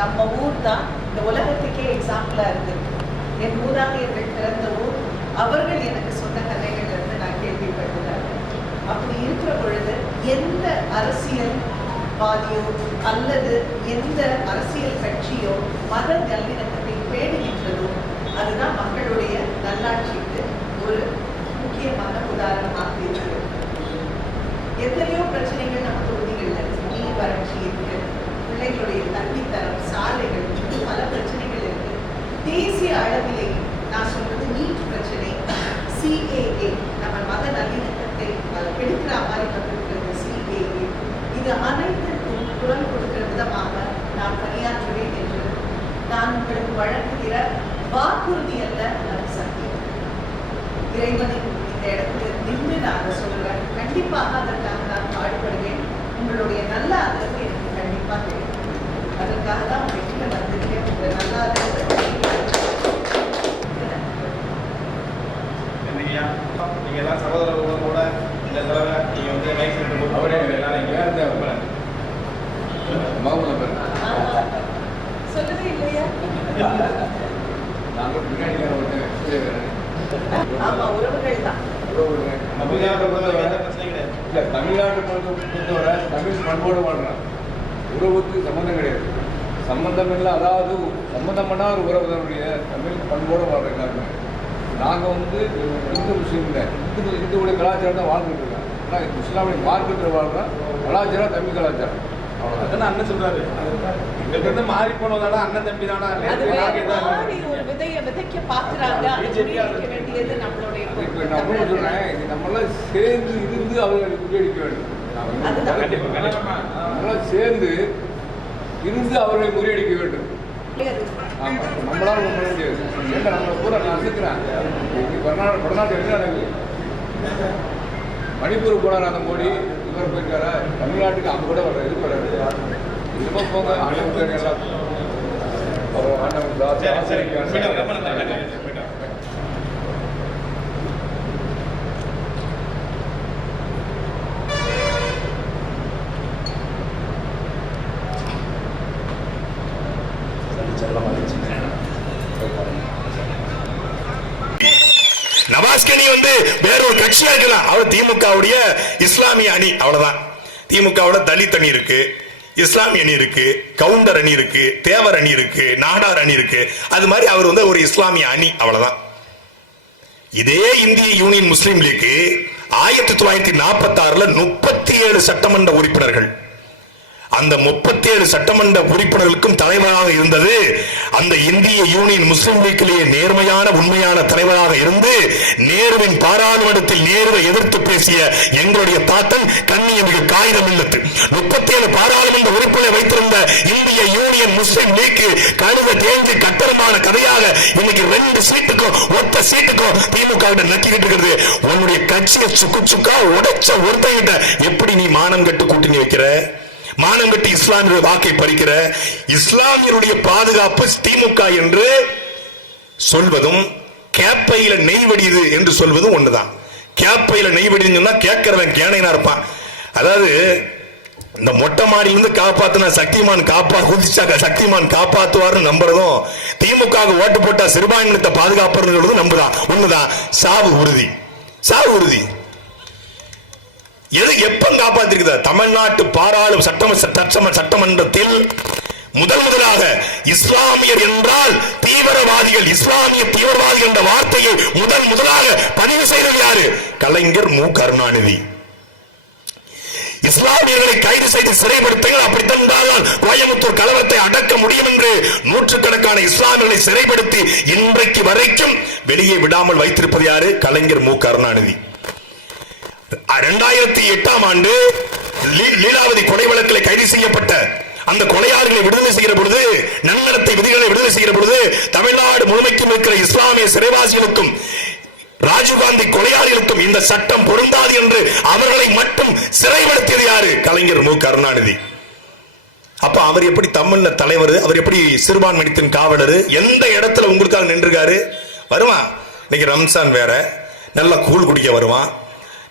நம்ம ஊர் தான் இந்த உலகத்துக்கே எக்ஸாம்பிளா இருக்கு. என் மூதாதையர்கள் பிறந்த ஊர், அவர்கள் எனக்கு சொன்ன கதைகள் இருந்து நான் கேள்விப்பட்டேன். அப்படி இருக்கிற பொழுது எந்த அரசியல் வாதியோ அல்லது எந்த அரசியல் கட்சியோ மத நல்லிணக்கத்தை பேணுகின்றதோ அதுதான் மக்களுடைய நல்லாட்சிக்கு ஒரு முக்கியமான உதாரணமாக இருக்கிறது. எத்தனையோ பிரச்சனைகள் நம்ம தொகுதிகள்ல நீர் வறட்சி இருக்கு, பிள்ளைகளுடைய கல்வித்தரம், சாலைகள், இன்னும் பல பிரச்சனைகள் இருக்கு. தேசிய அளவிலே நான் சொல்றது நீட் பிரச்சனை, CAA, நம்ம மத நல்லிணக்கத்தை கெடுக்கிற மாதிரி வந்திருக்கிறது CAA. இது அனைத்திற்கும் குரல் கொடுக்கிற விதமாக நான் பணியாற்றுவேன் என்று நான் உங்களுக்கு வழங்குகிற வாக்குறுதி அல்ல, அது சத்தியம். இறைவனின் இந்த இடத்துல நின்று நான் அதை சொல்றேன். கண்டிப்பாக அதற்காக நான் பாடுபடுவேன். உங்களுடைய நல்ல ஆதரவு எனக்கு கண்டிப்பாக தெரியும். அதற்காக தான் உங்க வீட்டில் வந்திருக்கேன். உங்க நல்ல ஆதரவு நீங்க எல்லாம் சகோதரர்களோட இந்த தடவை நீங்க வந்து லைஃப் சென்டர் அவரே எல்லாரும் சொல்லவே இல்லையா? நாங்கள் பின்னாடி ஆமா, உறவுகள் தான். இல்லை, தமிழ்நாட்டை பொறுத்தவரை தமிழ் பண்போடு வாழ்றான். உறவுக்கு சம்மந்தம் கிடையாது. சம்மந்தம் இல்லை, அதாவது சம்மந்தம் பண்ணால் ஒரு உறவு தன்னுடைய தமிழ் பண்போடு வாழ்றோம் எல்லாருமே. நாங்கள் வந்து இந்து முஸ்லீம் இல்லை, இந்துடைய கலாச்சாரம் தான் வாழ்ந்துட்டு இருக்கோம். ஆனால் இஸ்லாமிய மார்க்கத்தில் வாழ்கிறோம். கலாச்சாரம் தமிழ் கலாச்சாரம். அவ்வளோதான் அண்ணன் சொல்றாரு. இங்கிருந்து மாறி போனதால அண்ணன் தம்பி தானா ஒரு விதையை விதைக்க பாக்குறாங்க. வேண்டியது நம்மளுடைய. இப்போ நான் ஒன்று சொல்றேன், இது நம்மளாம் சேர்ந்து இருந்து அவர்களை முறியடிக்க வேண்டும். நம்மளாம் சேர்ந்து இருந்து அவர்களை முறியடிக்க வேண்டும். ஆமாம், நம்மளால ஒன்றும் பண்ண முடியாது. ஏன்னா நம்ம பூரா நான் அசுக்கிறேன். வடநாட்டு என்ன நடக்குது? மணிப்பூர் போனார் அந்த மோடி, இவர் போயிருக்காரா? தமிழ்நாட்டுக்கு அவங்க கூட வர இது வர்றாரு. இதுமா போங்க, ஆண்டவன் எல்லாம் நவாஸ்கனி வந்து வேற ஒரு கட்சியா இருக்கலாம். அவர் திமுகவுடைய இஸ்லாமிய அணி, அவ்வளவுதான். திமுகவோட தலித் அணி இருக்கு, இஸ்லாமிய அணி இருக்கு, கவுண்டர் அணி இருக்கு, தேவர் அணி இருக்கு, நாடார் அணி இருக்கு. அது மாதிரி அவர் வந்து ஒரு இஸ்லாமிய அணி, அவ்வளவுதான். இதே இந்திய யூனியன் முஸ்லீம் லீக் 1946 37 சட்டமன்ற உறுப்பினர்கள். அந்த 37 சட்டமன்ற உறுப்பினர்களுக்கும் தலைவராக இருந்தது அந்த இந்திய யூனியன் முஸ்லிம் லீக்கிலேயே நேர்மையான உண்மையான தலைவராக இருந்து நேருவின் பாராளுமன்றத்தில் நேருவை எதிர்த்து பேசிய எங்களுடைய தாத்தன் கண்ணியமிகு காகிதம் இல்லத்து 37 பாராளுமன்ற உறுப்பினர் வைத்திருந்த இந்திய யூனியன் முஸ்லிம் லீக் கழுத தேர்ந்து கட்டரமான கதையாக இன்னைக்கு 2 சீட்டுக்கும் ஒத்த சீட்டுக்கும் திமுக நக்கிக்கிட்டு இருக்கிறது. உன்னுடைய கட்சியை சுக்கு சுக்கா உடைச்ச ஒருத்தங்கிட்ட எப்படி நீ மானம் கட்டு கூட்டணி வைக்கிற? மானம் கட்டி இஸ்லாமிய வாக்கை பறிக்கிற? இஸ்லாமியருடைய பாதுகாப்பு திமுக என்று சொல்வதும் கேப்பையில நெய் வடியுது என்று சொல்வதும் ஒண்ணுதான். கேப்பையில நெய் வடிதுன்னு சொன்னா கேட்கிறவன் கேனைனா இருப்பான். அதாவது இந்த மொட்டை மாடியிலிருந்து காப்பாத்தின சக்திமான் குதிச்சாக்க சக்திமான் காப்பாத்துவார்னு நம்புறதும் திமுக ஓட்டு போட்டா சிறுபான்மையினத்தை பாதுகாப்புறது நம்புதான் ஒண்ணுதான். சாவு உறுதி, சாவு உறுதி. எது எப்ப காப்பாத்திருக்குதா? தமிழ்நாட்டு சட்டமன்றத்தில் முதலாக இஸ்லாமியர் என்றால் தீவிரவாதிகள், இஸ்லாமிய தீவிரவாதிகள் என்ற வார்த்தையை முதலாக பதிவு செய்தது யாரு? கலைஞர் மு. கருணாநிதி. இஸ்லாமியர்களை கைது செய்து சிறைப்படுத்துங்கள், அப்படித்தான் கோயம்புத்தூர் கலவரத்தை அடக்க முடியும் என்று நூற்றுக்கணக்கான இஸ்லாமியர்களை சிறைப்படுத்தி இன்றைக்கு வரைக்கும் வெளியே விடாமல் வைத்திருப்பது யாரு? கலைஞர் மு. கருணாநிதி. 2008ஆம் ஆண்டு லீலாவதி கொலை வழக்கில் கைது செய்யப்பட்ட அந்த கொலையாளர்களை விடுதலை செய்கிற பொழுது, நன்னடத்தை விதிகளை விடுதலை செய்கிற பொழுது தமிழ்நாடு முழுமைக்கும் இருக்கிற இஸ்லாமிய சிறைவாசிகளுக்கும் ராஜீவ்காந்தி கொலையாளிகளுக்கும் இந்த சட்டம் பொருந்தாது என்று அவர்களை மட்டும் சிறைப்படுத்தியது யாரு? கலைஞர் மு. கருணாநிதி. அப்ப அவர் எப்படி தமிழ்ல தலைவர், அவர் எப்படி சிறுபான்மையினத்தின் காவலர், எந்த இடத்துல உங்களுக்காக நின்றுருக்காரு? வருவான். இன்னைக்கு ரம்சான் வேற, நல்லா கூழ் குடிக்க வருவான்,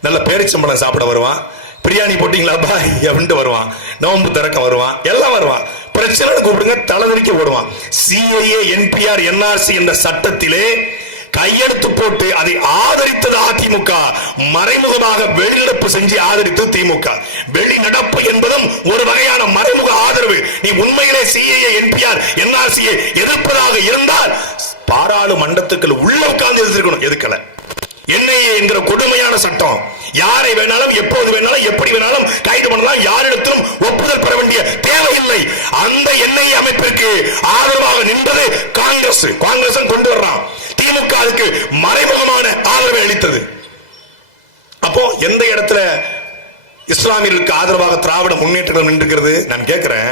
நல்ல பேரிச்சம்பளம் சாப்பிட வருவான், பிரியாணி போட்டீங்களா பாய் அப்படின்ட்டு வருவான், நோம்பு திறக்க வருவான், எல்லாம் வருவான். பிரச்சனை கூப்பிடுங்க, தலைதறிக்க போடுவான். சிஏஏ, NPR, NRC என்ற சட்டத்திலே கையெழுத்து போட்டு அதை ஆதரித்தது அதிமுக, மறைமுகமாக வெளிநடப்பு செஞ்சு ஆதரித்தது திமுக. வெளிநடப்பு என்பதும் ஒரு வகையான மறைமுக ஆதரவு. நீ உண்மையிலே சிஏஏ, NPR, NRC எதிர்ப்பதாக இருந்தால் பாராளுமன்றத்துக்குள்ள உள்ள உட்கார்ந்து எதிர்க்கணும். எதுக்கல? NIA என்கிற கொடுமையான சட்டம் யாரை வேணாலும் எப்போது வேணாலும் எப்படி வேணாலும் கைது பண்ணலாம், யாரிடத்திலும் ஒப்புதல் பெற வேண்டிய தேவையில்லை. அந்த NIA அமைப்பிற்கு ஆதரவாக நின்றது காங்கிரஸ். காங்கிரஸ் கொண்டு வர்றான். திமுக அதுக்கு மறைமுகமான ஆதரவை அளித்தது. அப்போ எந்த இடத்துல இஸ்லாமியர்களுக்கு ஆதரவாக திராவிட முன்னேற்றம் நின்றுகிறது? நான் கேட்கிறேன்,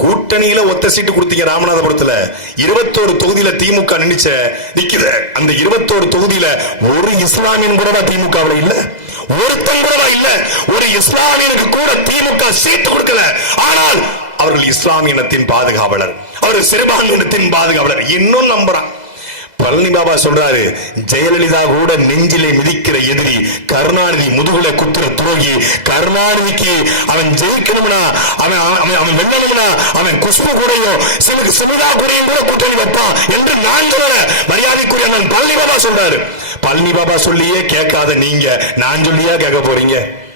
கூட்டணியில ஒத்த சீட்டு கொடுத்தீங்க ராமநாதபுரத்துல, 21 தொகுதியில திமுக நிக்குது. அந்த 21 தொகுதியில ஒரு இஸ்லாமியன் கூட திமுகவில் இல்ல, ஒருத்தன் கூட இல்ல. ஒரு இஸ்லாமியனுக்கு கூட திமுக சீட்டு கொடுக்கல. ஆனால் அவர்கள் இஸ்லாமியனத்தின் பாதுகாவலர், அவர்கள் சிறுபான்மையினத்தின் பாதுகாவலர். இன்னும் நம்புறான். பழனி பாபா சொல்றாரு, ஜெயலலிதா கூட நெஞ்சிலே மிதிக்கிற எதிரி, கருணாநிதி முதுகுல குத்துற துரோகி. கருணாநிதிக்கு அவன் ஜெயிக்கணும்னா, அவன் வெல்லணும்னா அவன் குஷ்பு கூடயும் சுமிதா கூடயும் கூட கூட்டணி வைப்பான் என்று நான் சொல்ல மரியாதைக்குரிய நான் பழனி பாபா சொல்றாரு. பழனி பாபா சொல்லியே கேட்காத நீங்க நான் சொல்லியா கேட்க போறீங்க?